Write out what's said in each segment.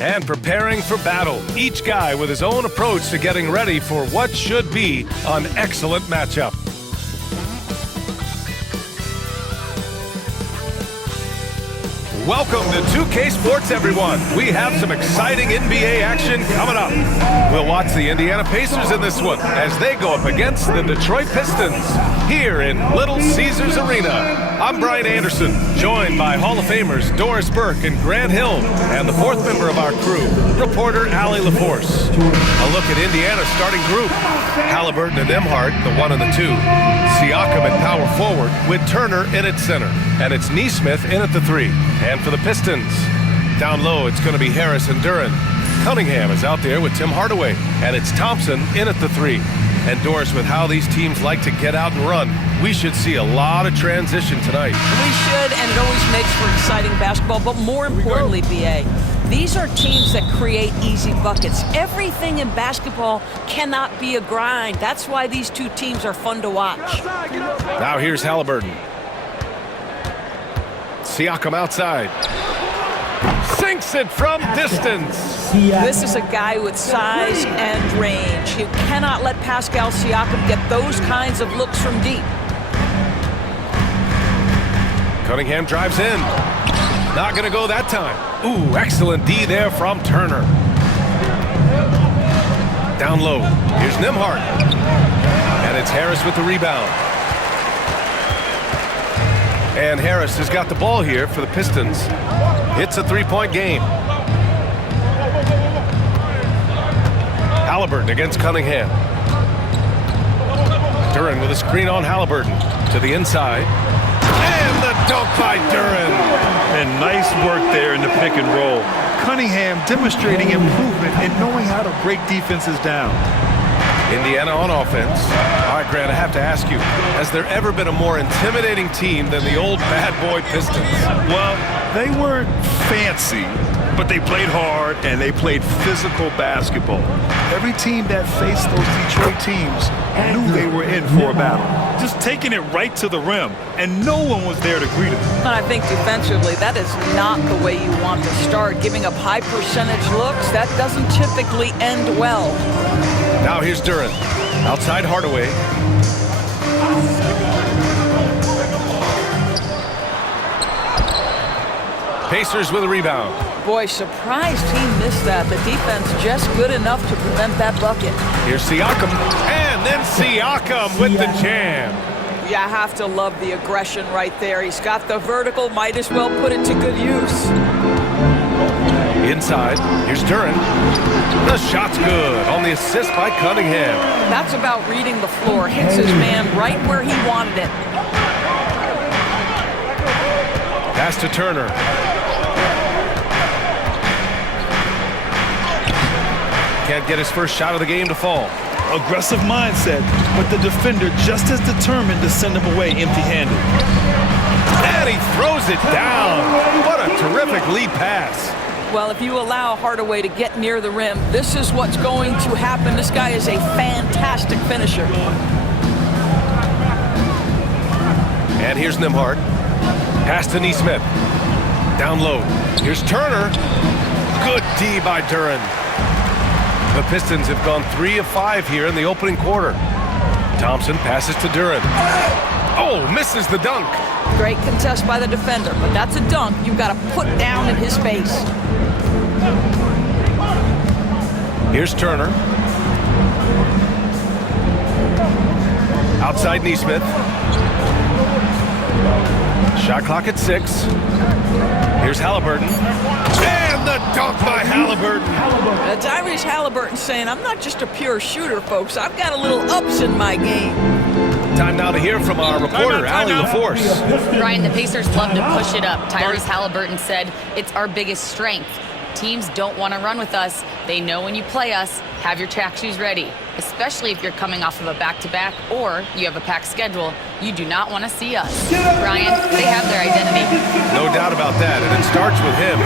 And preparing for battle, each guy with his own approach to getting ready for what should be an excellent matchup. Welcome to 2K Sports, everyone. We have some exciting NBA action coming up. We'll watch the Indiana Pacers in this one as they go up against the Detroit Pistons here in Little Caesars Arena. I'm Brian Anderson, joined by Hall of Famers Doris Burke and Grant Hill, and the fourth member of our crew, reporter Allie LaForce. A look at Indiana's starting group. Halliburton and Nembhard, the 1 and the 2. Siakam at power forward with Turner in at center. And it's Nesmith in at the 3. And for the Pistons, down low, it's going to be Harris and Duren. Cunningham is out there with Tim Hardaway. And it's Thompson in at the 3. And Doris, with how these teams like to get out and run, we should see a lot of transition tonight. We should, and it always makes for exciting basketball. But more importantly, B.A., these are teams that create easy buckets. Everything in basketball cannot be a grind. That's why these two teams are fun to watch. Now here's Halliburton. Siakam outside. Sinks it from distance. This is a guy with size and range. You cannot let Pascal Siakam get those kinds of looks from deep. Cunningham drives in. Not going to go that time. Ooh, excellent D there from Turner. Down low. Here's Nembhard. And it's Harris with the rebound. And Harris has got the ball here for the Pistons. It's a three-point game. Halliburton against Cunningham. Duren with a screen on Halliburton to the inside. And the dunk by Duren. And nice work there in the pick and roll. Cunningham demonstrating improvement in knowing how to break defenses down. Indiana on offense. All right, Grant, I have to ask you, has there ever been a more intimidating team than the old bad boy Pistons? Well, they weren't fancy, but they played hard and they played physical basketball. Every team that faced those Detroit teams knew they were in for a battle. Just taking it right to the rim, and no one was there to greet them. And I think defensively, that is not the way you want to start. Giving up high percentage looks, that doesn't typically end well. Now here's Duren. Outside Hardaway. Pacers with a rebound. Boy, surprised he missed that. The defense just good enough to prevent that bucket. Here's Siakam. And then Siakam with the jam. Yeah, I have to love the aggression right there. He's got the vertical, might as well put it to good use. Inside, here's Duren. The shot's good on the assist by Cunningham. That's about reading the floor. Hits his man right where he wanted it. Pass to Turner. Can't get his first shot of the game to fall. Aggressive mindset, but the defender just as determined to send him away empty-handed. And he throws it down. What a terrific lead pass. Well, if you allow Hardaway to get near the rim, this is what's going to happen. This guy is a fantastic finisher. And here's Nembhard. Pass to Nesmith. Down low. Here's Turner. Good D by Duren. The Pistons have gone 3 of 5 here in the opening quarter. Thompson passes to Duren. Oh, misses the dunk. Great contest by the defender, but that's a dunk you've got to put down in his face. Here's Turner. Outside Nesmith. Shot clock at 6. Here's Halliburton. And the dunk by Halliburton. Tyrese Halliburton saying, I'm not just a pure shooter, folks. I've got a little ups in my game. Time now to hear from our reporter, Allie LaForce. Brian, the Pacers love to push it up. Tyrese Halliburton said it's our biggest strength. Teams don't want to run with us. They know when you play us, have your track shoes ready, especially if you're coming off of a back-to-back or you have a packed schedule. You do not want to see us. Brian, they have their identity. No doubt about that, and it starts with him.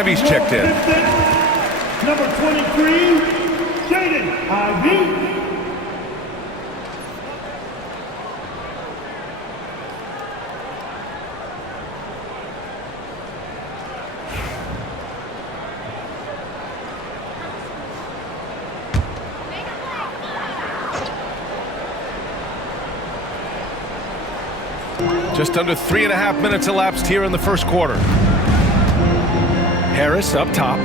Ivy's checked in. Number 23, Jaden Ivy. Just under 3.5 minutes elapsed here in the first quarter. Harris up top.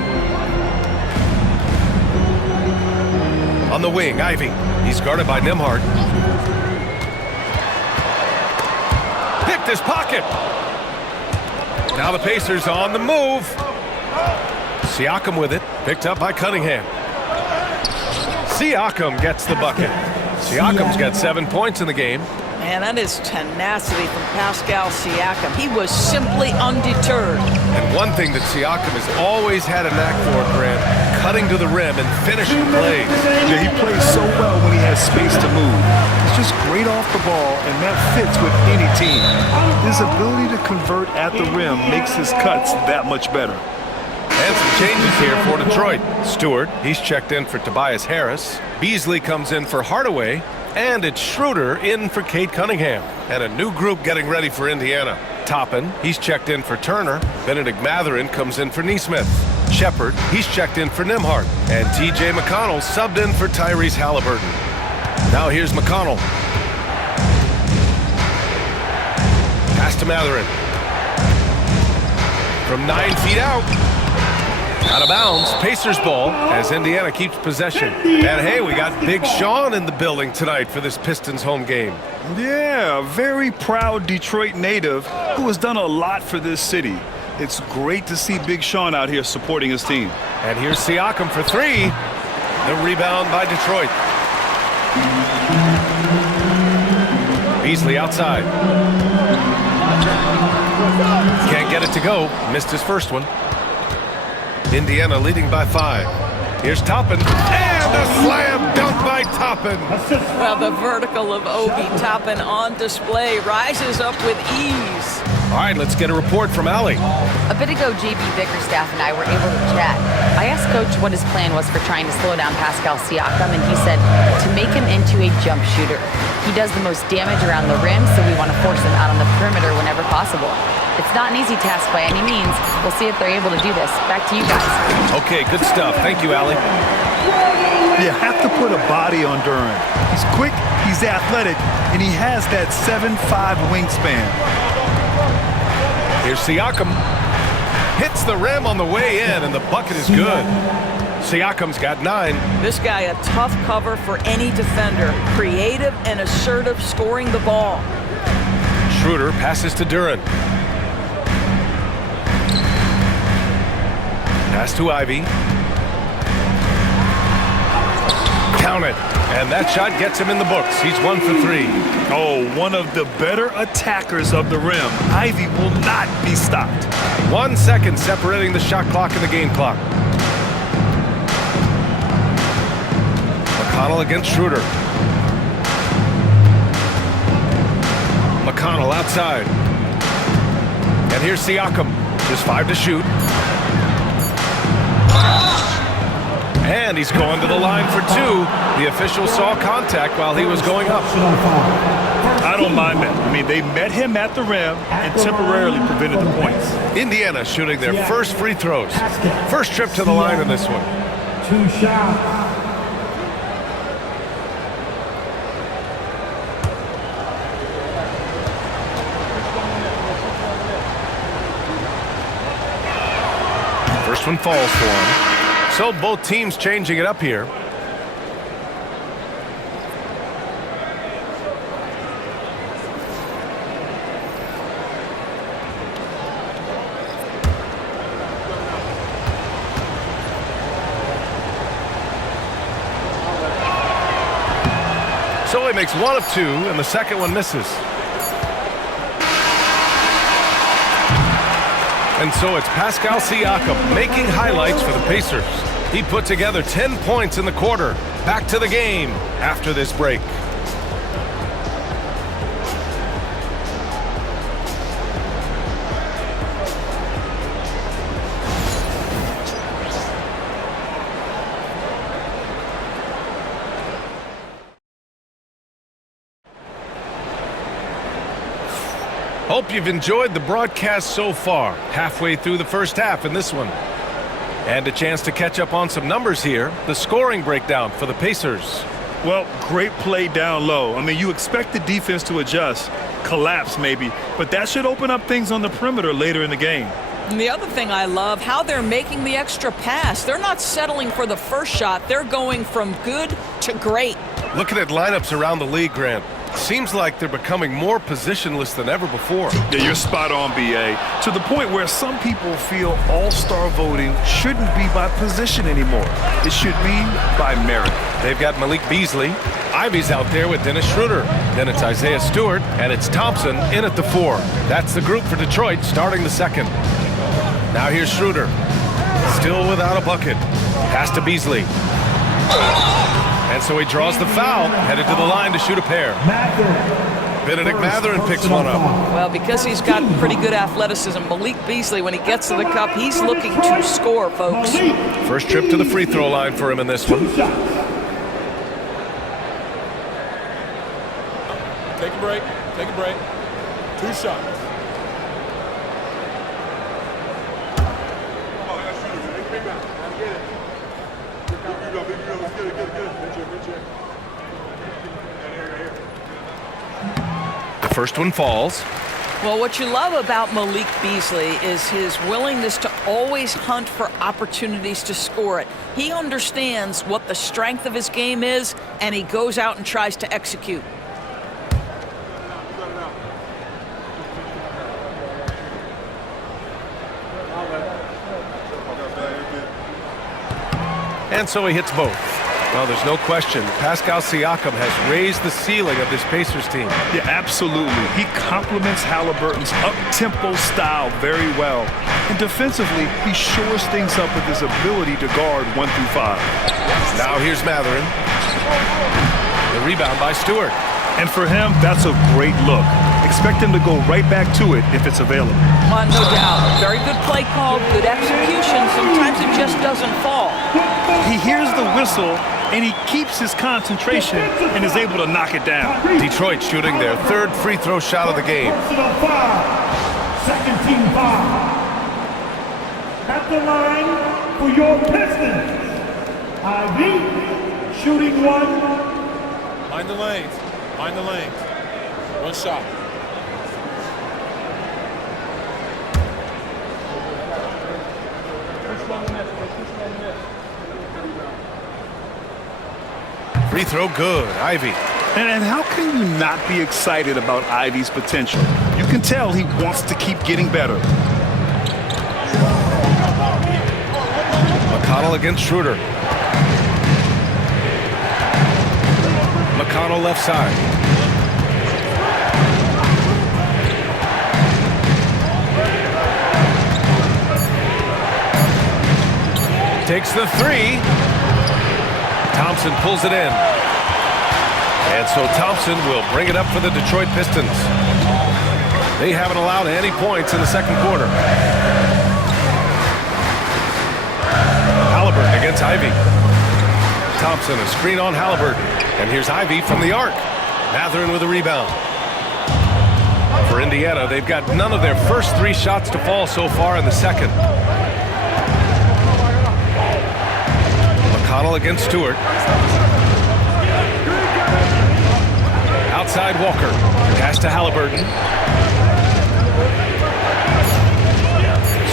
On the wing, Ivy. He's guarded by Nembhard. Picked his pocket. Now the Pacers on the move. Siakam with it. Picked up by Cunningham. Siakam gets the bucket. Siakam's got 7 points in the game. Man, that is tenacity from Pascal Siakam. He was simply undeterred. And one thing that Siakam has always had a knack for, Grant, cutting to the rim and finishing plays. Yeah, he plays so well when he has space to move. He's just great off the ball, and that fits with any team. His ability to convert at the rim makes his cuts that much better. And some changes here for Detroit. Stewart, he's checked in for Tobias Harris. Beasley comes in for Hardaway. And it's Schroeder in for Kate Cunningham. And a new group getting ready for Indiana. Toppin, he's checked in for Turner. Benedict Mathurin comes in for Nesmith. Shepard, he's checked in for Nembhard. And T.J. McConnell subbed in for Tyrese Halliburton. Now here's McConnell. Pass to Mathurin. From 9 feet out. Out of bounds, Pacers ball as Indiana keeps possession. And hey, we got Big Sean in the building tonight for this Pistons home game. Yeah, a very proud Detroit native who has done a lot for this city. It's great to see Big Sean out here supporting his team. And here's Siakam for 3. The rebound by Detroit. Beasley outside. Can't get it to go. Missed his first one. Indiana leading by 5. Here's Toppin. And a slam dunk by Toppin. Well, the vertical of Obi Toppin on display rises up with ease. All right, let's get a report from Allie. A bit ago, JB Bickerstaff and I were able to chat. I asked Coach what his plan was for trying to slow down Pascal Siakam, and he said to make him into a jump shooter. He does the most damage around the rim, so we want to force him out on the perimeter whenever possible. It's not an easy task by any means. We'll see if they're able to do this. Back to you guys. Okay, good stuff. Thank you, Allie. You have to put a body on Duran. He's quick, he's athletic, and he has that 7'5" wingspan. Here's Siakam. Hits the rim on the way in, and the bucket is good. Siakam's got 9. This guy a tough cover for any defender. Creative and assertive scoring the ball. Schroeder passes to Duran. Pass to Ivy. Count it. And that shot gets him in the books. He's 1 for 3. Oh, one of the better attackers of the rim. Ivy will not be stopped. 1 second separating the shot clock and the game clock. McConnell against Schroeder. McConnell outside. And here's Siakam. Just 5 to shoot. And he's going to the line for 2. The official saw contact while he was going up. I don't mind that. I mean, they met him at the rim and temporarily prevented the points. Indiana shooting their first free throws. First trip to the line in this one. 2 shots. First one falls for him. So both teams changing it up here. So he makes 1 of 2, and the second one misses. And so it's Pascal Siakam making highlights for the Pacers. He put together 10 points in the quarter. Back to the game after this break. Hope you've enjoyed the broadcast so far. Halfway through the first half in this one. And a chance to catch up on some numbers here. The scoring breakdown for the Pacers. Well, great play down low. I mean, you expect the defense to adjust, collapse maybe, but that should open up things on the perimeter later in the game. And the other thing I love, how they're making the extra pass. They're not settling for the first shot. They're going from good to great. Looking at lineups around the league, Grant, seems like they're becoming more positionless than ever before. Yeah, you're spot on, B.A. To the point where some people feel all-star voting shouldn't be by position anymore. It should be by merit. They've got Malik Beasley. Ivy's out there with Dennis Schroeder. Then it's Isaiah Stewart, and it's Thompson in at the 4. That's the group for Detroit starting the second. Now here's Schroeder. Still without a bucket. Pass to Beasley. And so he draws the foul, headed to the line to shoot a pair. Benedict Mathurin picks one up. Well, because he's got pretty good athleticism, Malik Beasley, when he gets to the cup, he's looking to score, folks. First trip to the free throw line for him in this one. Take a break. Take a break. 2 shots. The first one falls. Well, what you love about Malik Beasley is his willingness to always hunt for opportunities to score it. He understands what the strength of his game is, and he goes out and tries to execute. And so he hits both. Well, there's no question. Pascal Siakam has raised the ceiling of this Pacers team. Yeah, absolutely. He complements Halliburton's up-tempo style very well. And defensively, he shores things up with his ability to guard 1 through 5. Now here's Mathurin. The rebound by Stewart. And for him, that's a great look. Expect him to go right back to it if it's available. No doubt. Very good play call, good execution. Sometimes it just doesn't fall. He hears the whistle, and he keeps his concentration and is able to knock it down. Detroit shooting their 3rd free throw shot of the game. Personal foul. Second team foul. At the line for your Pistons. Ivy shooting 1. Mind the lanes. Mind the lanes. 1 shot. Free throw good. Ivy. And how can you not be excited about Ivy's potential? You can tell he wants to keep getting better. McConnell against Schroeder. McConnell left side. Takes the 3. Thompson pulls it in. And so Thompson will bring it up for the Detroit Pistons. They haven't allowed any points in the second quarter. Halliburton against Ivy. Thompson, a screen on Halliburton. And here's Ivy from the arc. Mathurin with a rebound. For Indiana, they've got none of their first 3 shots to fall so far in the second. McConnell against Stewart. Outside Walker. Pass to Halliburton.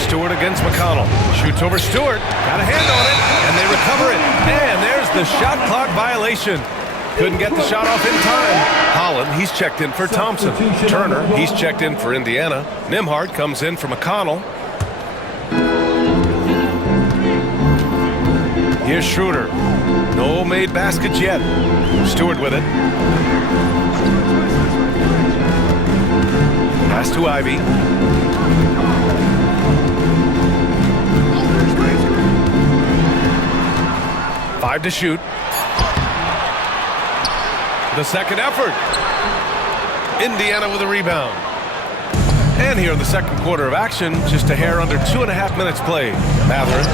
Stewart against McConnell. Shoots over Stewart. Got a hand on it, and they recover it. And there's the shot clock violation. Couldn't get the shot off in time. Holland, he's checked in for Thompson. Turner, he's checked in for Indiana. Nimhart comes in for McConnell. Here's Schroeder. No made baskets yet. Stewart with it. Pass to Ivy. Five to shoot. The second effort. Indiana with a rebound. And here in the second quarter of action, just a hair under 2.5 minutes played. Matherin.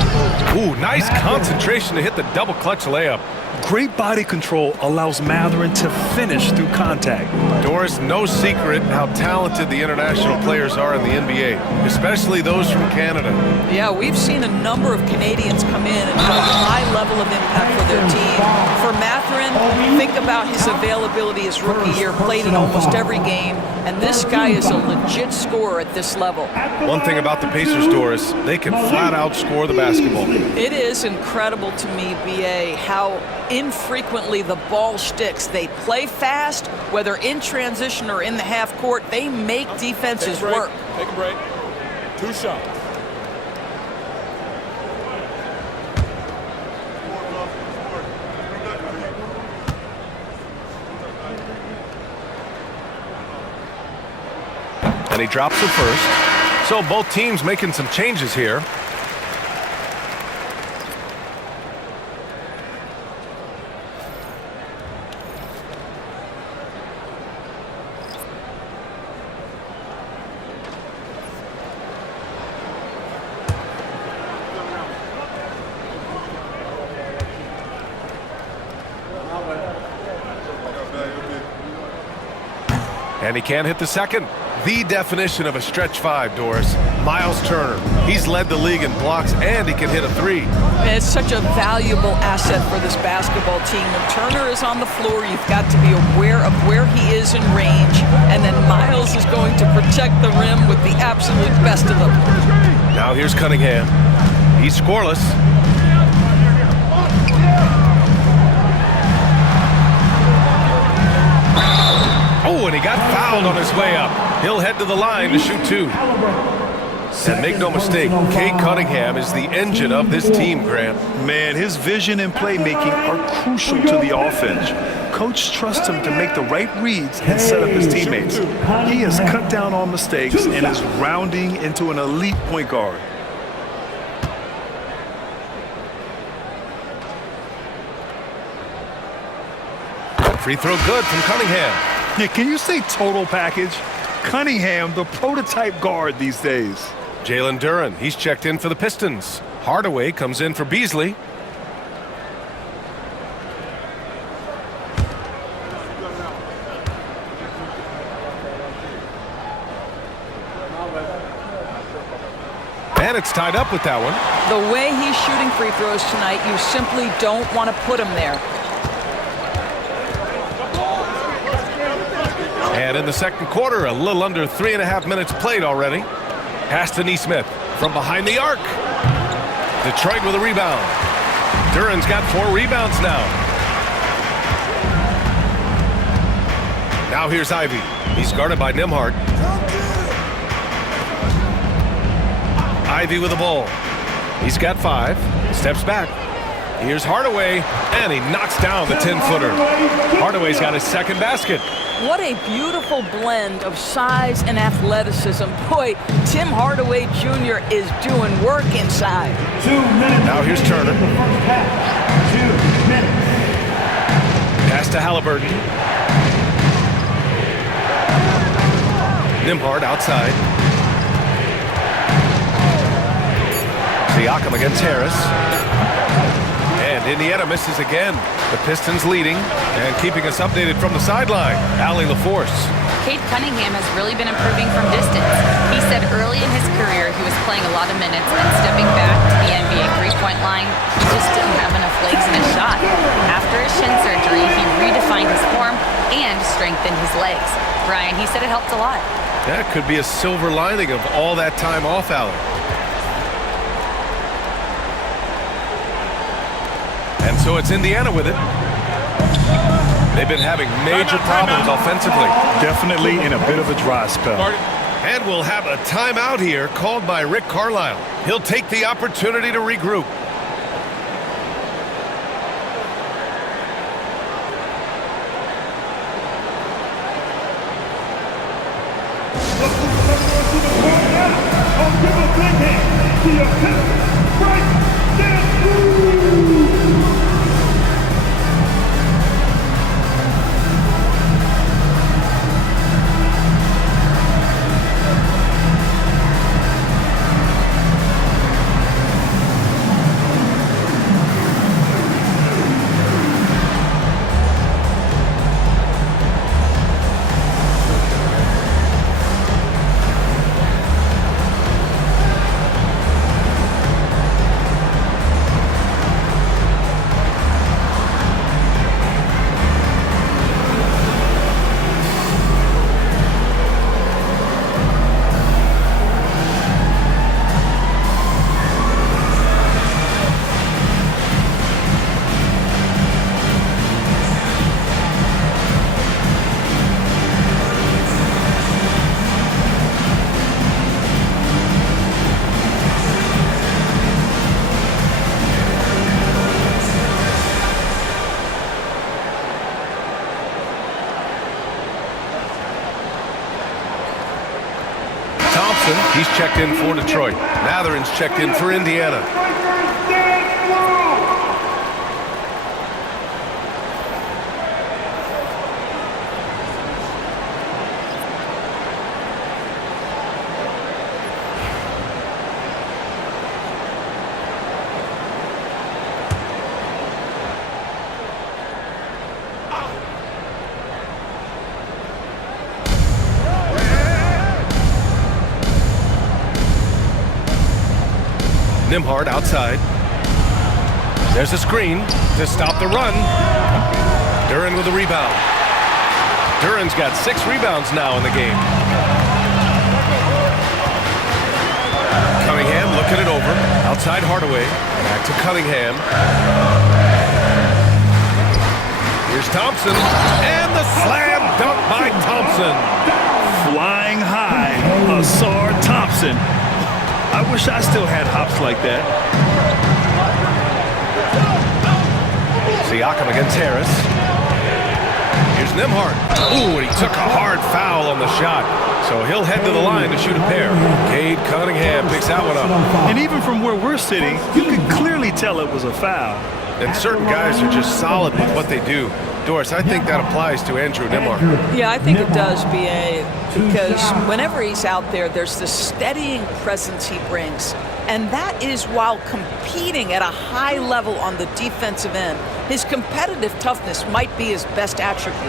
Ooh, nice concentration to hit the double clutch layup. Great body control allows Matherin to finish through contact. Doris, no secret how talented the international players are in the NBA, especially those from Canada. Yeah, we've seen a number of Canadians come in and have a high level of impact for their team. For Matherin, think about his availability his rookie year, played in almost every game, and this guy is a legit scorer at this level. One thing about the Pacers, Doris, they can flat out score the basketball. It is incredible to me, BA, how infrequently the ball sticks. They play fast, whether in transition or in the half court. They make defenses work. Take a break. 2 shots. And he drops the first. So both teams making some changes here. And he can't hit the second. The definition of a stretch 5, Doris. Miles Turner. He's led the league in blocks, and he can hit a 3. It's such a valuable asset for this basketball team. When Turner is on the floor, you've got to be aware of where he is in range, and then Miles is going to protect the rim with the absolute best of them. Now here's Cunningham. He's scoreless. Oh, and he got fouled on his way up. He'll head to the line to shoot 2. And make no mistake, Cade Cunningham is the engine of this team, Grant. Man, his vision and playmaking are crucial to the offense. Coach trusts him to make the right reads and set up his teammates. He has cut down on mistakes and is rounding into an elite point guard. Free throw good from Cunningham. Yeah, can you say total package? Cunningham, the prototype guard these days. Jalen Duren, he's checked in for the Pistons. Hardaway comes in for Beasley. And it's tied up with that one. The way he's shooting free throws tonight, you simply don't want to put him there. And in the second quarter, a little under 3.5 minutes played already. Pass to Nesmith from behind the arc. Detroit with a rebound. Duren's got 4 rebounds now. Now here's Ivy. He's guarded by Nembhard. Ivy with the ball. He's got 5. Steps back. Here's Hardaway, and he knocks down the 10-footer. Hardaway's got his second basket. What a beautiful blend of size and athleticism. Boy, Tim Hardaway Jr. is doing work inside. 2 minutes. Now here's Turner. The first half. 2 minutes. Pass to Halliburton. Nembhard outside. Siakam against Harris. And Indiana misses again. The Pistons leading and keeping us updated from the sideline. Allie LaForce. Cade Cunningham has really been improving from distance. He said early in his career he was playing a lot of minutes and stepping back to the NBA three-point line, he just didn't have enough legs in his shot. After his shin surgery, he redefined his form and strengthened his legs. Brian, he said it helped a lot. That could be a silver lining of all that time off, Allie. And so it's Indiana with it. They've been having major problems offensively. Definitely in a bit of a dry spell. And we'll have a timeout here called by Rick Carlisle. He'll take the opportunity to regroup. checked in for Detroit. Matherin's checked in for Indiana. Nembhard outside. There's a screen to stop the run. Duren with the rebound. Duren's got 6 rebounds now in the game. Cunningham looking it over. Outside Hardaway. Back to Cunningham. Here's Thompson. And the slam dunk by Thompson. Flying high, Asar Thompson. I wish I still had hops like that. Siakam against Harris. Here's Nembhard. Ooh, and he took a hard foul on the shot. So he'll head to the line to shoot a pair. Cade Cunningham picks that one up. And even from where we're sitting, you could clearly tell it was a foul. And certain guys are just solid with what they do. Doris, I think that applies to Andrew Nembhard. Yeah, I think it does, B.A., because whenever he's out there, there's this steadying presence he brings. And that is while competing at a high level on the defensive end. His competitive toughness might be his best attribute.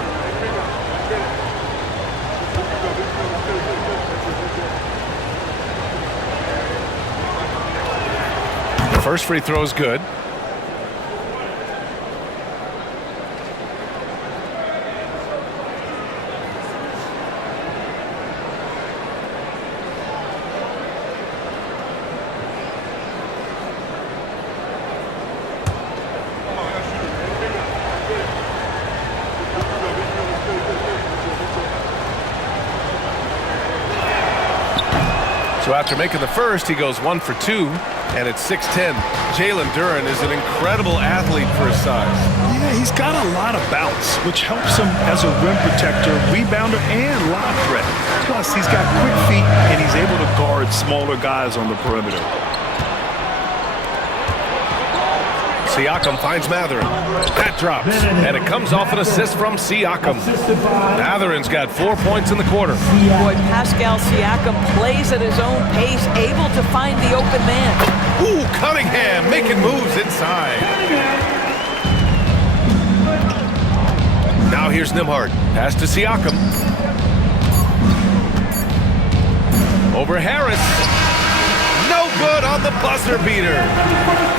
The first free throw is good. So after making the first, he goes 1 for 2, and it's 6-10. Jalen Duren is an incredible athlete for his size. Yeah, he's got a lot of bounce, which helps him as a rim protector, rebounder, and lob threat. Plus, he's got quick feet, and he's able to guard smaller guys on the perimeter. Siakam finds Matherin. That drops, and it comes off an assist from Siakam. Matherin's got 4 points in the quarter. Boy, Pascal Siakam plays at his own pace, able to find the open man. Ooh, Cunningham making moves inside. Now here's Nembhard. Pass to Siakam. Over Harris. No good on the buzzer beater.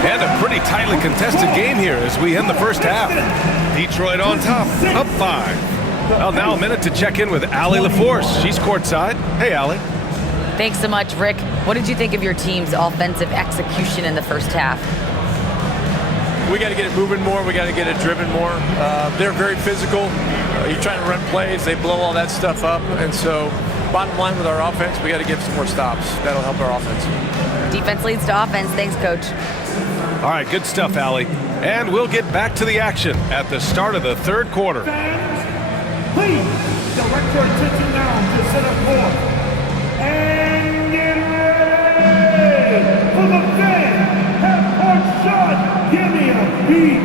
And a pretty tightly contested game here as we end the first half. Detroit on top, up 5. Well, now a minute to check in with Allie LaForce. She's courtside. Hey, Allie. Thanks so much, Rick. What did you think of your team's offensive execution in the first half? We got to get it moving more. We got to get it driven more. They're very physical. You're trying to run plays. They blow all that stuff up. And so bottom line with our offense, we got to get some more stops. That'll help our offense. Defense leads to offense. Thanks, Coach. All right, good stuff, Allie. And we'll get back to the action at the start of the third quarter. Fans, please direct your attention now to center court. And get ready for the fan half-court shot. Give me a beat.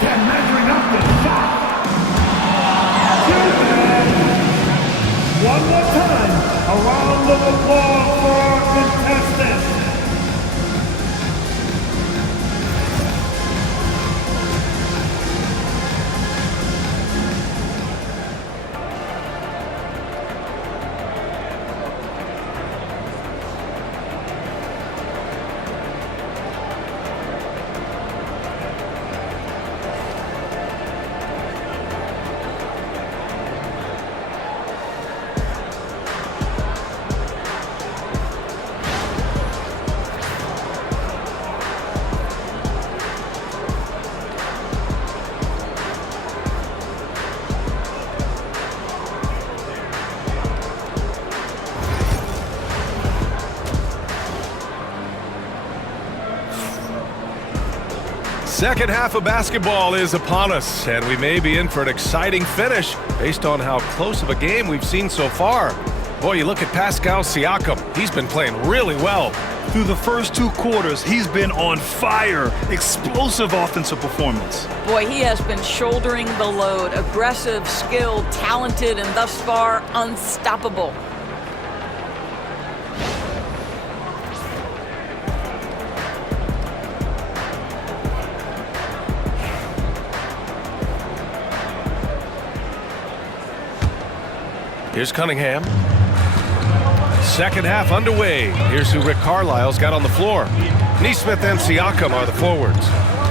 Can measuring up the shot. One more time. A round of applause for our contestants. Second half of basketball is upon us, and we may be in for an exciting finish based on how close of a game we've seen so far. Boy, you look at Pascal Siakam. He's been playing really well. Through the first 2 quarters, he's been on fire. Explosive offensive performance. Boy, he has been shouldering the load. Aggressive, skilled, talented, and thus far, unstoppable. Here's Cunningham. Second half underway. Here's who Rick Carlisle's got on the floor. Nesmith and Siakam are the forwards.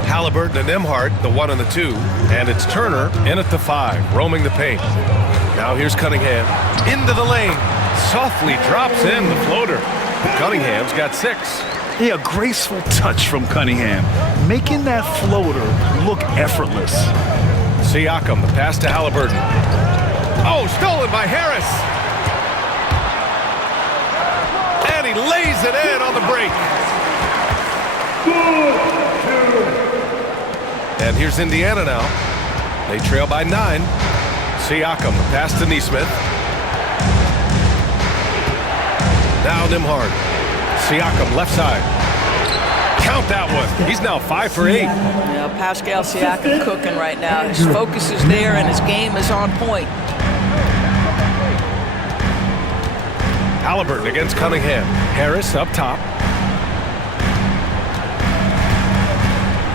Halliburton and Nembhard, the 1 and the 2. And it's Turner in at the 5, roaming the paint. Now here's Cunningham. Into the lane. Softly drops in the floater. Cunningham's got 6. Yeah, a graceful touch from Cunningham, making that floater look effortless. Siakam, the pass to Halliburton. Oh, stolen by Harris. And he lays it in on the break. And here's Indiana now. They trail by 9. Siakam, the pass to Nesmith. Now Nembhard. Siakam, left side. Count that one. He's now 5 for 8. Yeah, Pascal Siakam cooking right now. His focus is there and his game is on point. Halliburton against Cunningham. Harris up top.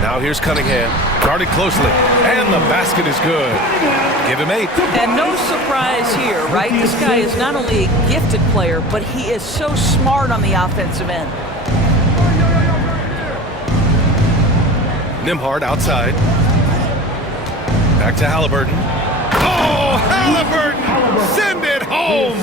Now here's Cunningham. Guarded closely. And the basket is good. Give him 8. And no surprise here, right? This guy is not only a gifted player, but he is so smart on the offensive end. Nembhard outside. Back to Halliburton. Oh, Halliburton! Send it home!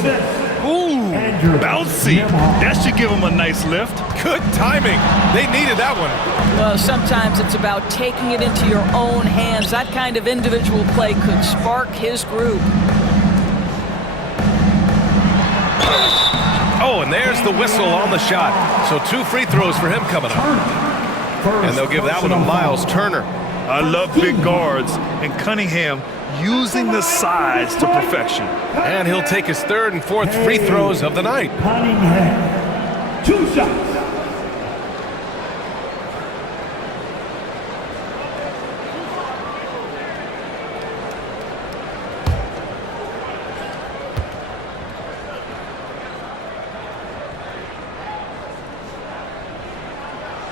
Ooh, bouncy. That should give him a nice lift. Good timing. They needed that one. Well, sometimes it's about taking it into your own hands. That kind of individual play could spark his group. Oh, and there's the whistle on the shot. So 2 free throws for him coming up. And they'll give that one to Miles Turner. I love big guards, and Cunningham using the size to perfection. And he'll take his 3rd and 4th free throws of the night. Cunningham, 2 shots.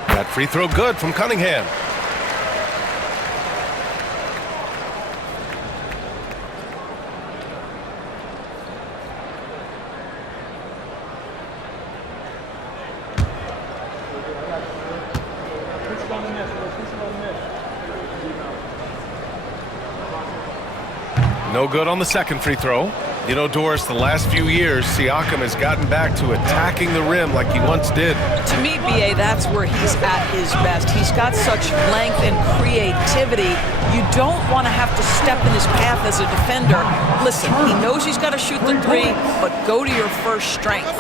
That free throw good from Cunningham. No good on the 2nd free throw. You know, Doris, the last few years, Siakam has gotten back to attacking the rim like he once did. To me, B.A., that's where he's at his best. He's got such length and creativity. You don't want to have to step in his path as a defender. Listen, he knows he's got to shoot the 3, but go to your first strength.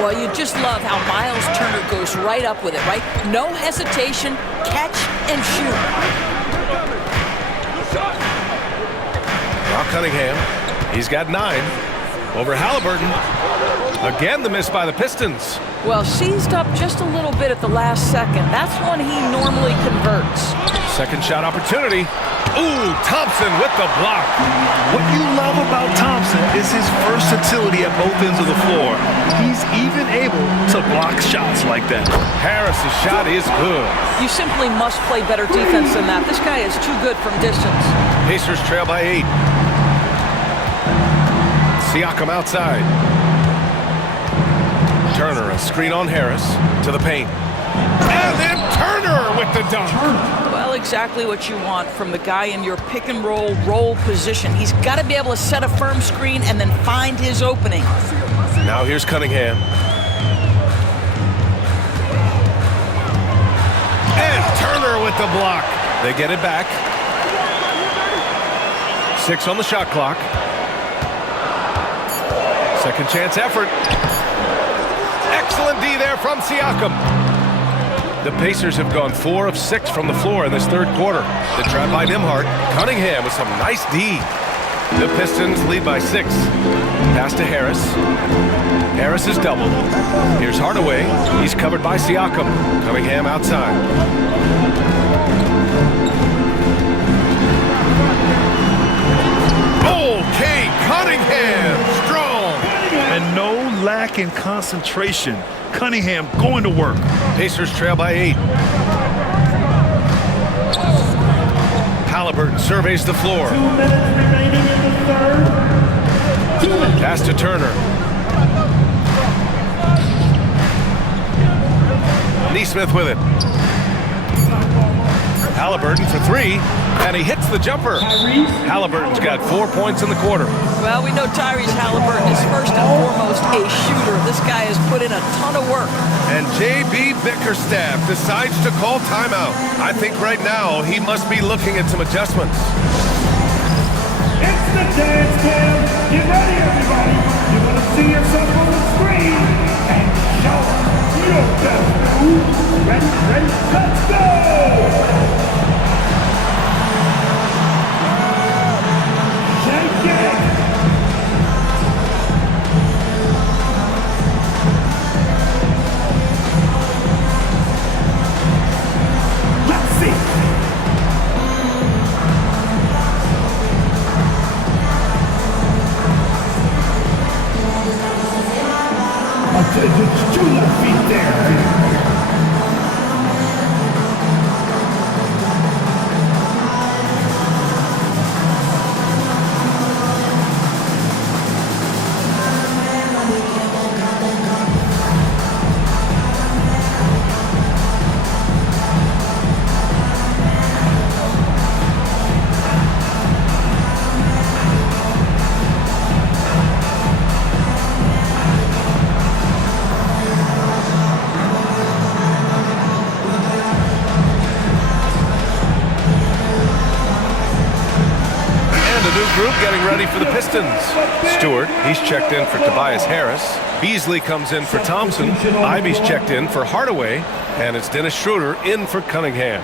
Well, you just love how Miles Turner goes right up with it, right? No hesitation, catch and shoot. Now Cunningham, he's got 9. Over Halliburton. Again, the miss by the Pistons. Well, seized up just a little bit at the last second. That's when he normally converts. Second shot opportunity. Ooh, Thompson with the block. What you love about Thompson is his versatility at both ends of the floor. He's even able to block shots like that. Harris's shot is good. You simply must play better defense than that. This guy is too good from distance. Pacers trail by 8. Siakam outside. Turner, a screen on Harris to the paint. And then Turner with the dunk. Well, exactly what you want from the guy in your pick and roll position. He's got to be able to set a firm screen and then find his opening. Now here's Cunningham. And Turner with the block. They get it back. 6 on the shot clock. Second chance effort. Excellent D there from Siakam. The Pacers have gone 4 of 6 from the floor in this 3rd quarter. They trapped by Nembhard. Cunningham with some nice D. The Pistons lead by 6. Pass to Harris. Harris is doubled. Here's Hardaway. He's covered by Siakam. Cunningham outside. Okay, Cunningham, strong. And no lack in concentration. Cunningham going to work. Pacers trail by 8. Halliburton surveys the floor. 2 minutes remaining in the third. Pass to Turner. Neesmith with it. Halliburton for 3, and he hits the jumper. Halliburton's got 4 points in the quarter. Well, we know Tyrese Halliburton is first and foremost a shooter. This guy has put in a ton of work. And J.B. Bickerstaff decides to call timeout. I think right now he must be looking at some adjustments. It's the dance cam. Get ready, everybody. You're going to see yourself on the screen and show us your best move. Ready, let's go! Shake it! Let's see! It's 2 left feet there. Group getting ready for the Pistons. Stewart, he's checked in for Tobias Harris. Beasley comes in for Thompson. Ivy's checked in for Hardaway. And it's Dennis Schroeder in for Cunningham.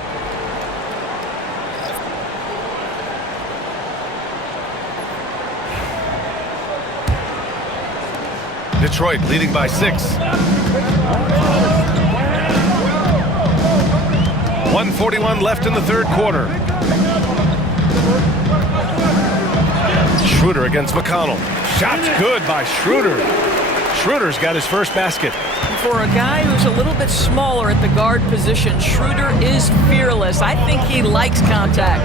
Detroit leading by 6. 1:41 left in the third quarter. Schroeder against McConnell. Shot's good by Schroeder. Schroeder's got his first basket. For a guy who's a little bit smaller at the guard position, Schroeder is fearless. I think he likes contact.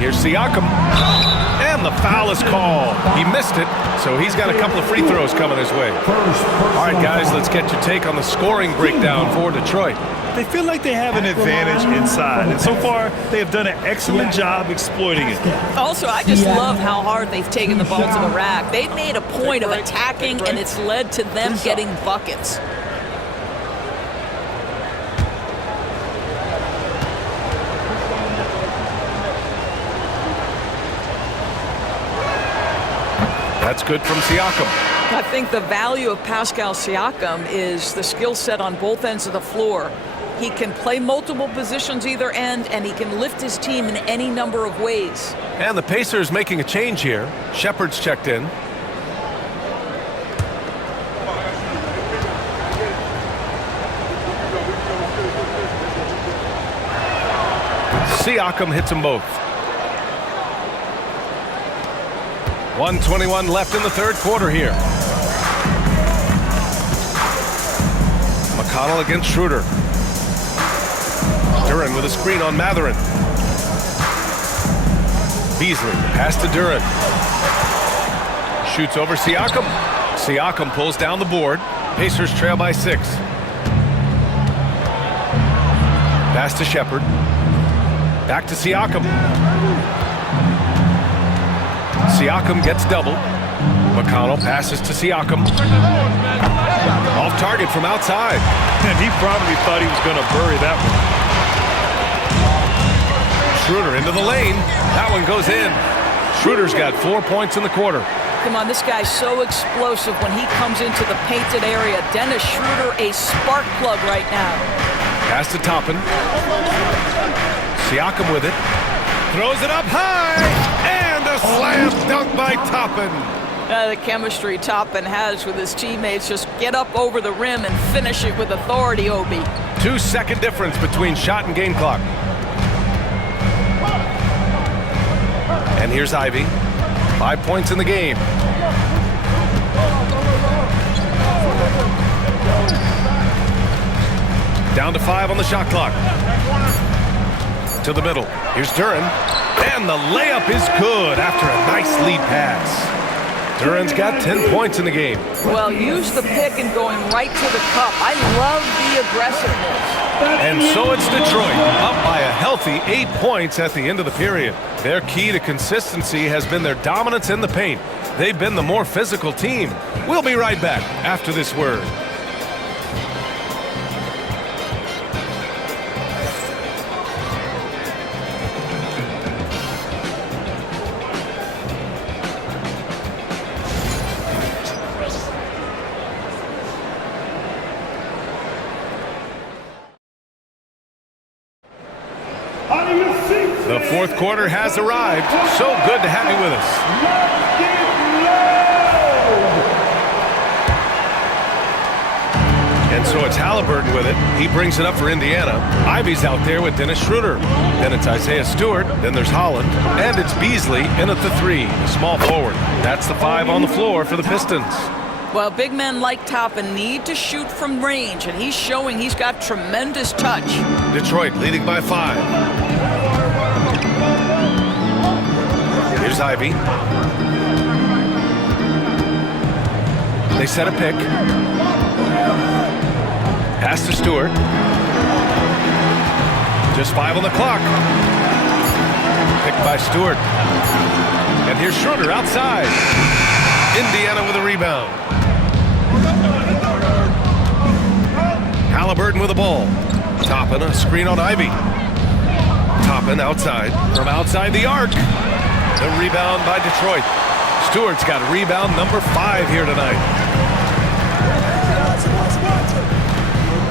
Here's Siakam. And the foul is called. He missed it, so he's got a couple of free throws coming his way. All right, guys, let's get your take on the scoring breakdown for Detroit. They feel like they have an advantage inside, and so far they have done an excellent job exploiting it. Also, I just love how hard they've taken the ball to the rack. They've made a point of attacking, and it's led to them getting buckets. That's good from Siakam. I think the value of Pascal Siakam is the skill set on both ends of the floor. He can play multiple positions either end, and he can lift his team in any number of ways. And the Pacers making a change here. Shepard's checked in. Siakam hits them both. 1:21 left in the third quarter here. McConnell against Schroeder. Duren with a screen on Matherin. Beasley, pass to Duren. Shoots over Siakam. Siakam pulls down the board. Pacers trail by 6. Pass to Shepard. Back to Siakam. Siakam gets doubled. McConnell passes to Siakam. Off target from outside. And he probably thought he was going to bury that one. Schroeder into the lane. That one goes in. Schroeder's got 4 points in the quarter. Come on, this guy's so explosive when he comes into the painted area. Dennis Schroeder, a spark plug right now. Pass to Toppin. Siakam with it. Throws it up high. And a slam dunk by Toppin. The chemistry Toppin has with his teammates. Just get up over the rim and finish it with authority, Obi. 2-second difference between shot and game clock. And here's Ivy. 5 points in the game. Down to 5 on the shot clock. To the middle. Here's Duran. And the layup is good after a nice lead pass. Duran's got 10 points in the game. Well, use the pick and going right to the cup. I love the aggressiveness. And so it's Detroit, up by a healthy 8 points at the end of the period. Their key to consistency has been their dominance in the paint. They've been the more physical team. We'll be right back after this word. The fourth quarter has arrived. So good to have you with us. And so it's Halliburton with it. He brings it up for Indiana. Ivy's out there with Dennis Schroeder. Then it's Isaiah Stewart. Then there's Holland. And it's Beasley in at the 3, the small forward. That's the 5 on the floor for the Pistons. Well, big men like Toppin need to shoot from range, and he's showing he's got tremendous touch. Detroit leading by 5. Here's Ivy. They set a pick. Pass to Stewart. Just 5 on the clock. Picked by Stewart. And here's Schroeder outside. Indiana with a rebound. Halliburton with the ball. Toppin, a screen on Ivy. Toppin outside. From outside the arc. The rebound by Detroit. Stewart's got a rebound number 5 here tonight.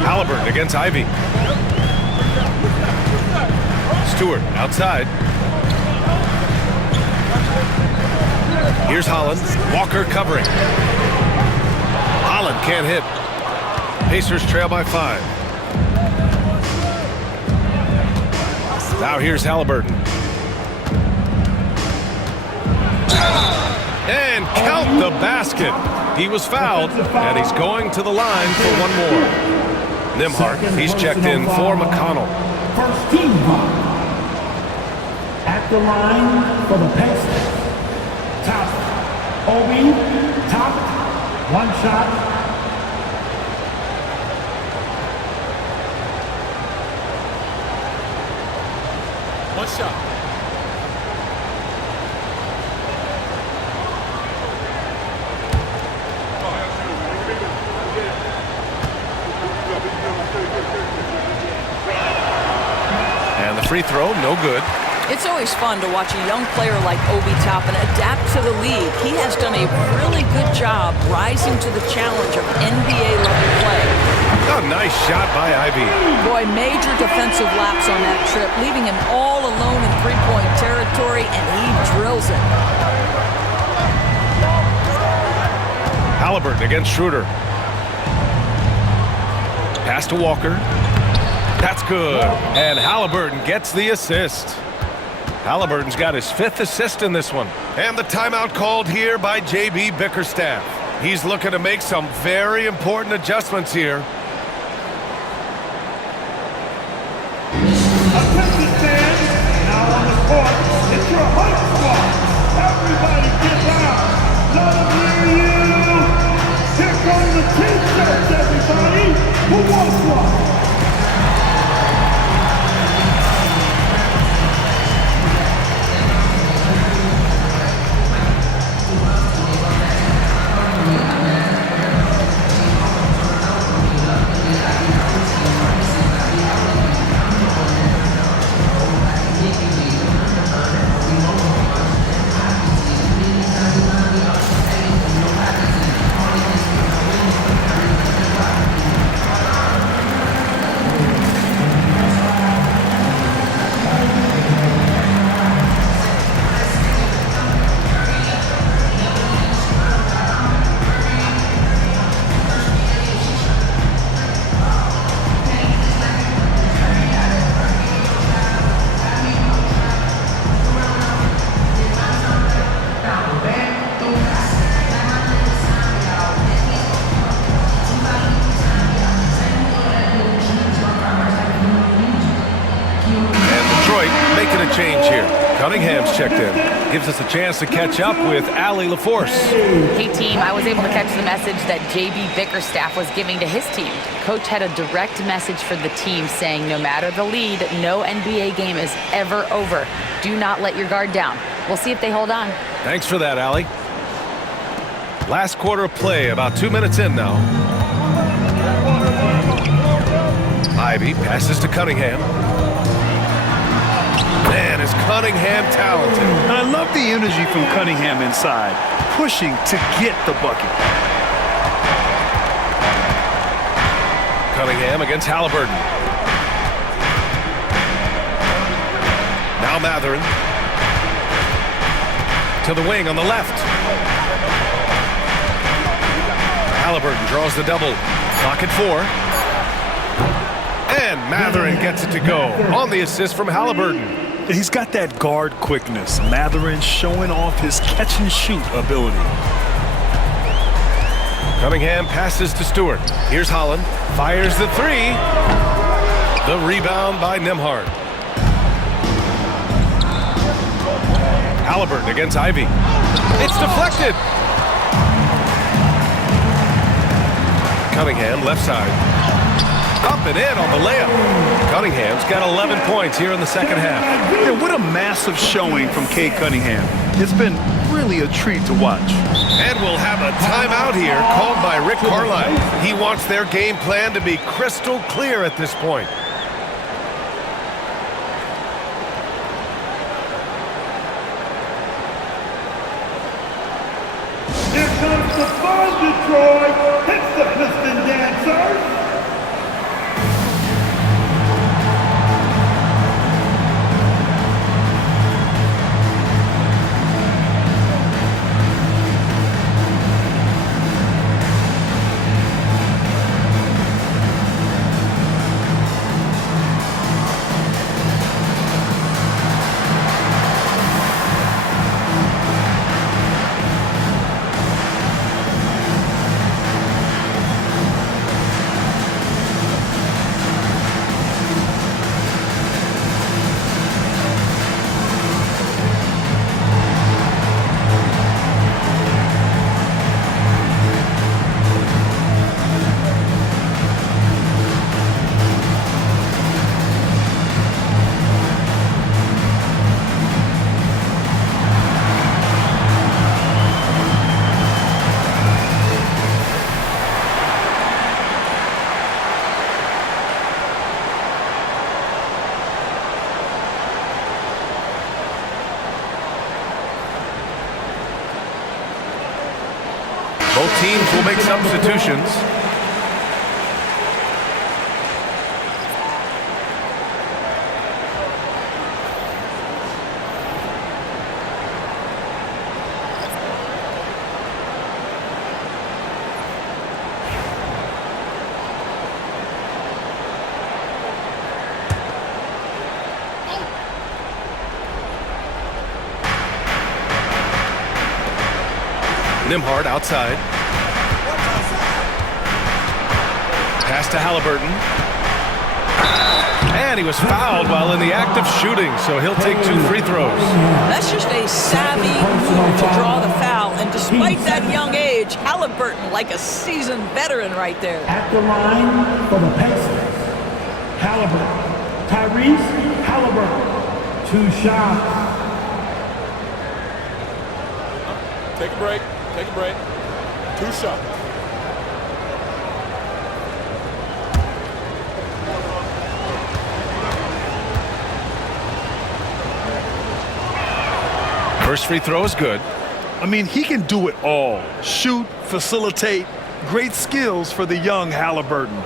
Halliburton against Ivy. Stewart outside. Here's Holland. Walker covering. Holland can't hit. Pacers trail by 5. Now here's Halliburton. And count the basket. He was fouled, and he's going to the line for one more. Nimhart, he's checked in for McConnell. First team foul. At the line for the Pacers. Top. Obi. Top. 1 shot. One shot. And the free throw, no good. It's always fun to watch a young player like Obi Toppin adapt to the league. He has done a really good job rising to the challenge of NBA-level play. A nice shot by Ivy. Boy, major defensive lapse on that trip, leaving him all alone in three-point territory, and he drills it. Halliburton against Schroeder. Pass to Walker. That's good. And Halliburton gets the assist. Halliburton's got his 5th assist in this one. And the timeout called here by J.B. Bickerstaff. He's looking to make some very important adjustments here. Attention fans, now on the court, it's your hype squad. Everybody get down. Let them hear you. Here come the T-shirts, everybody. Who wants one? making a change here. Cunningham's checked in. Gives us a chance to catch up with Allie LaForce. Hey team, I was able to catch the message that JB Bickerstaff was giving to his team. Coach had a direct message for the team saying no matter the lead, no NBA game is ever over. Do not let your guard down. We'll see if they hold on. Thanks for that, Allie. Last quarter of play, about 2 minutes in now. Ivy passes to Cunningham. Man, is Cunningham talented. I love the energy from Cunningham inside, pushing to get the bucket. Cunningham against Halliburton. Now Matherin. To the wing on the left. Halliburton draws the double. Clock at 4. And Matherin gets it to go on the assist from Halliburton. He's got that guard quickness. Matherin showing off his catch-and-shoot ability. Cunningham passes to Stewart. Here's Holland. Fires the 3. The rebound by Nembhard. Halliburton against Ivy. It's deflected. Cunningham left side. Up and in on the layup. Cunningham's got 11 points here in the second half. Yeah, what a massive showing from Cade Cunningham. It's been really a treat to watch. And we'll have a timeout here called by Rick Carlisle. He wants their game plan to be crystal clear at this point. Here comes the fun, Detroit. It's the Piston Dancers. Both teams will make substitutions. Nembhard outside. Pass to Halliburton. And he was fouled while in the act of shooting, so he'll take 2 free throws. That's just a savvy move to draw the foul. And despite that young age, Halliburton like a seasoned veteran right there. At the line for the Pacers, Halliburton. Tyrese Halliburton. 2 shots. Take a break. Take a break. 2 shots. First free throw is good. I mean, he can do it all. Shoot, facilitate. Great skills for the young Halliburton.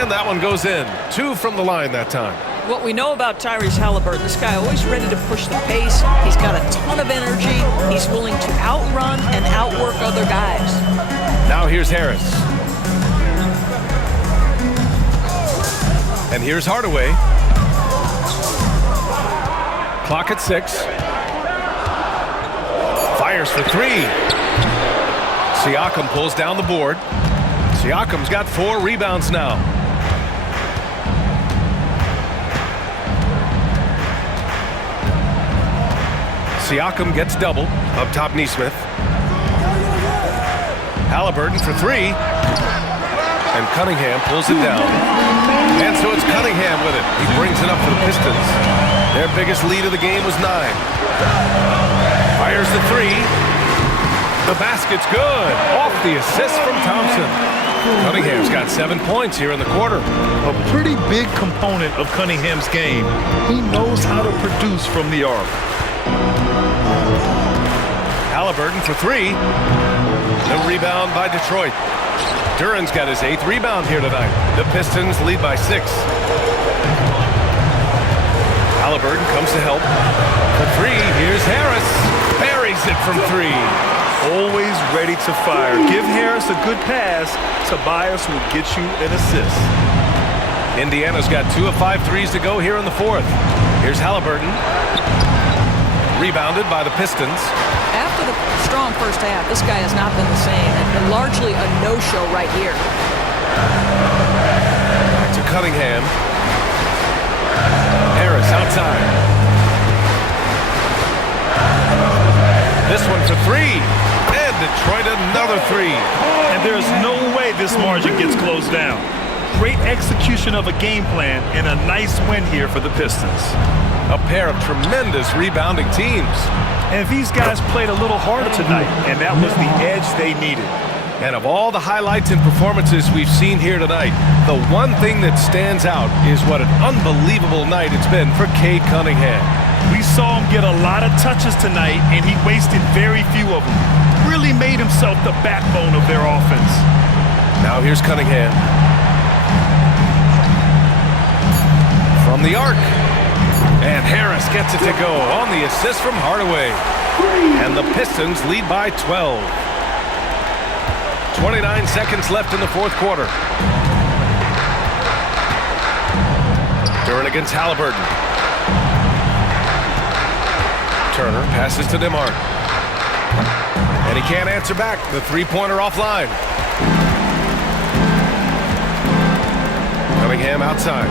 And that one goes in. 2 from the line that time. What we know about Tyrese Halliburton, this guy always ready to push the pace. He's got a ton of energy. He's willing to outrun and outwork other guys. Now here's Harris. And here's Hardaway. Clock at 6. Fires for three. Siakam pulls down the board. Siakam's got 4 rebounds now. Siakam gets double. Up top, Neesmith. Halliburton for 3. And Cunningham pulls it down. And so it's Cunningham with it. He brings it up for the Pistons. Their biggest lead of the game was 9. Fires the 3. The basket's good. Off the assist from Thompson. Cunningham's got 7 points here in the quarter. A pretty big component of Cunningham's game. He knows how to produce from the arc. Halliburton for 3. The rebound by Detroit. Duran's got his 8th rebound here tonight. The Pistons lead by 6. Halliburton comes to help. For 3, here's Harris. Buries it from 3. Always ready to fire. Give Harris a good pass. Tobias will get you an assist. Indiana's got 2 of 5 threes to go here in the 4th. Here's Halliburton. Rebounded by the Pistons. After the strong first half, this guy has not been the same, and largely a no-show right here. Back to Cunningham. Harris outside. This one for 3. And Detroit another 3. And there's no way this margin gets closed down. Great execution of a game plan and a nice win here for the Pistons. A pair of tremendous rebounding teams. And these guys played a little harder tonight, and that was the edge they needed. And of all the highlights and performances we've seen here tonight, the one thing that stands out is what an unbelievable night it's been for Cade Cunningham. We saw him get a lot of touches tonight, and he wasted very few of them. Really made himself the backbone of their offense. Now here's Cunningham. From the arc. And Harris gets it to go on the assist from Hardaway. And the Pistons lead by 12. 29 seconds left in the 4th quarter. Duran against Halliburton. Turner passes to DeMar. And he can't answer back. The 3-pointer offline. Cunningham outside.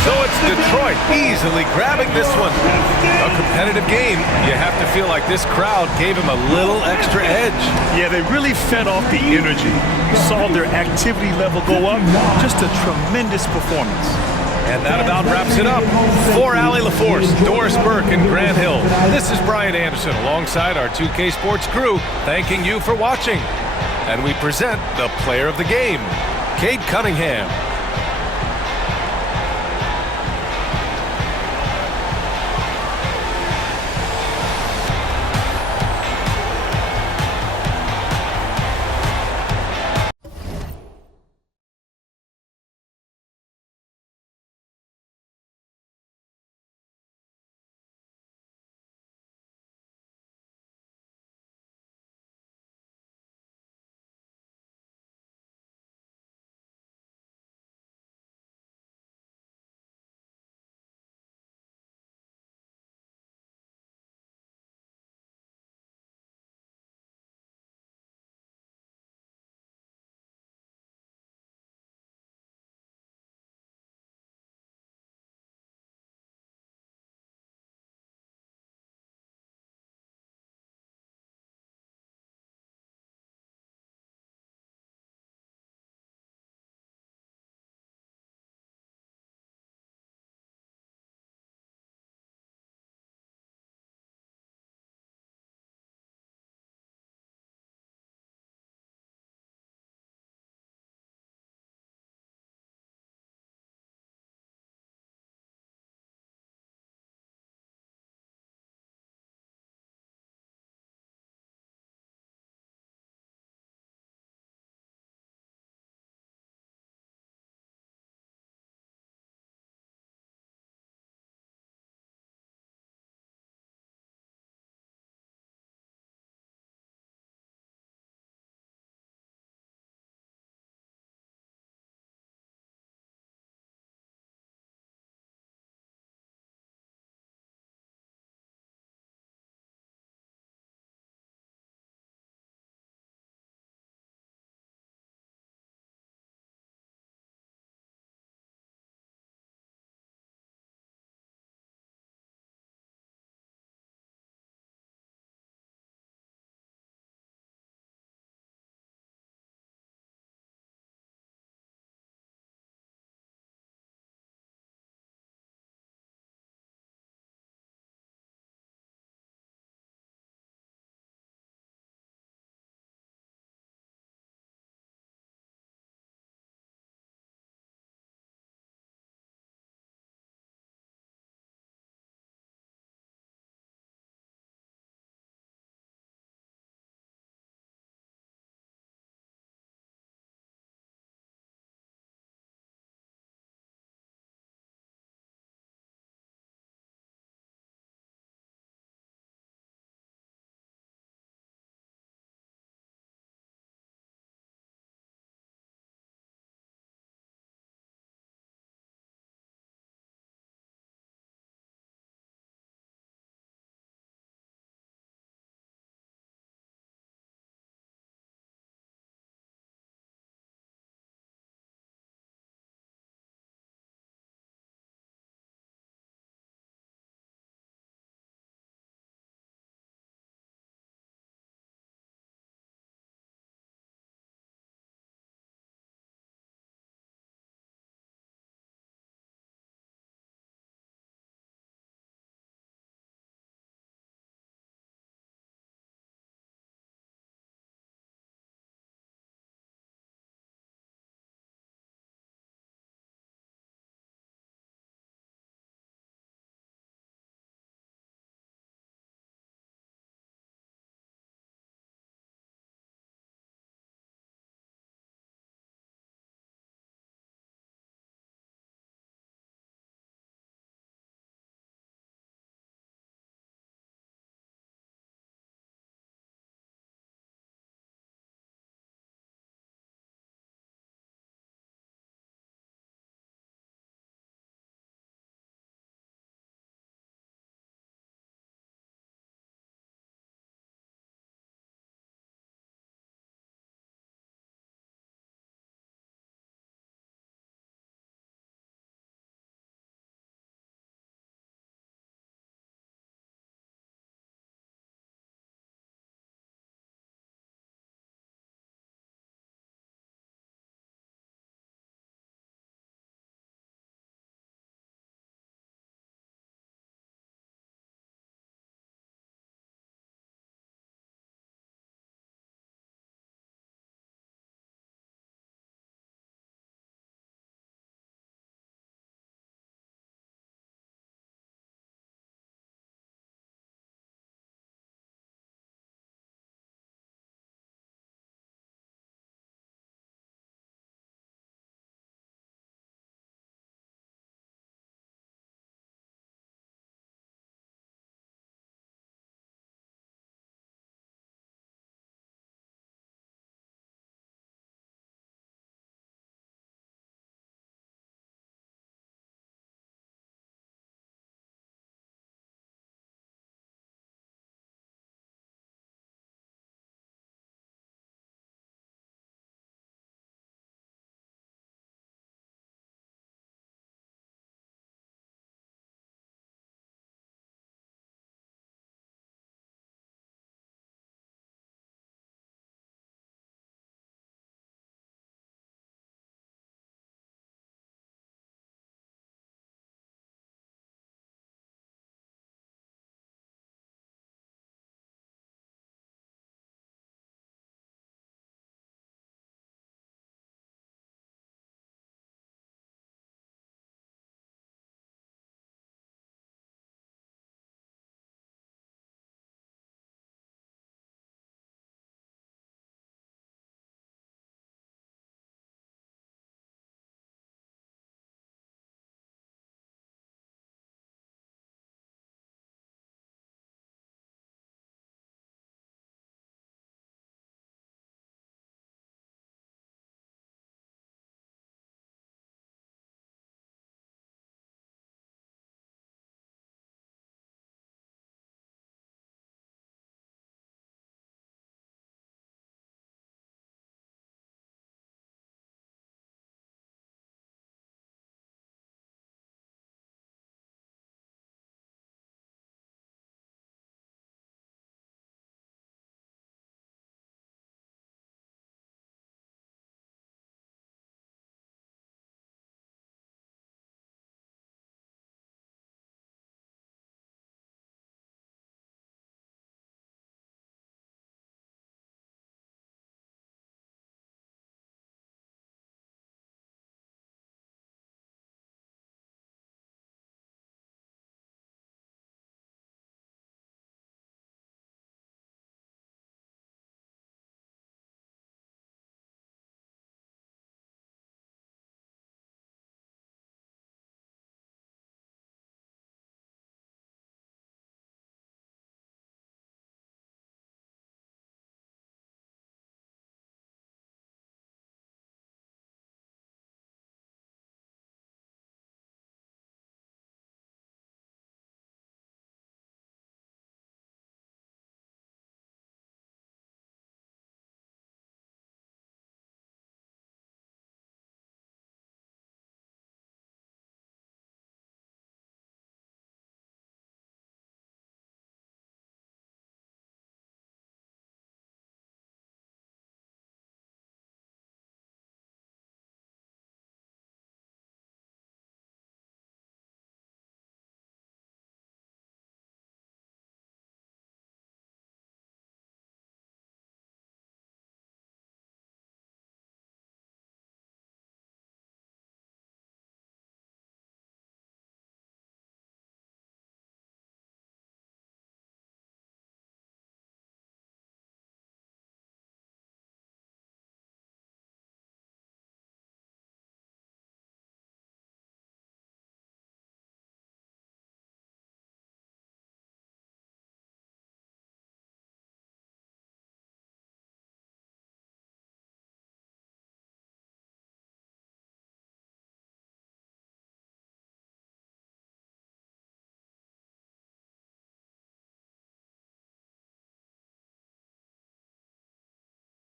So it's Detroit easily grabbing this one. A competitive game. You have to feel like this crowd gave him a little extra edge. Yeah, they really fed off the energy. You saw their activity level go up. Just a tremendous performance. And that about wraps it up. For Allie LaForce, Doris Burke, and Grant Hill, this is Brian Anderson alongside our 2K Sports crew, thanking you for watching. And we present the player of the game, Cade Cunningham.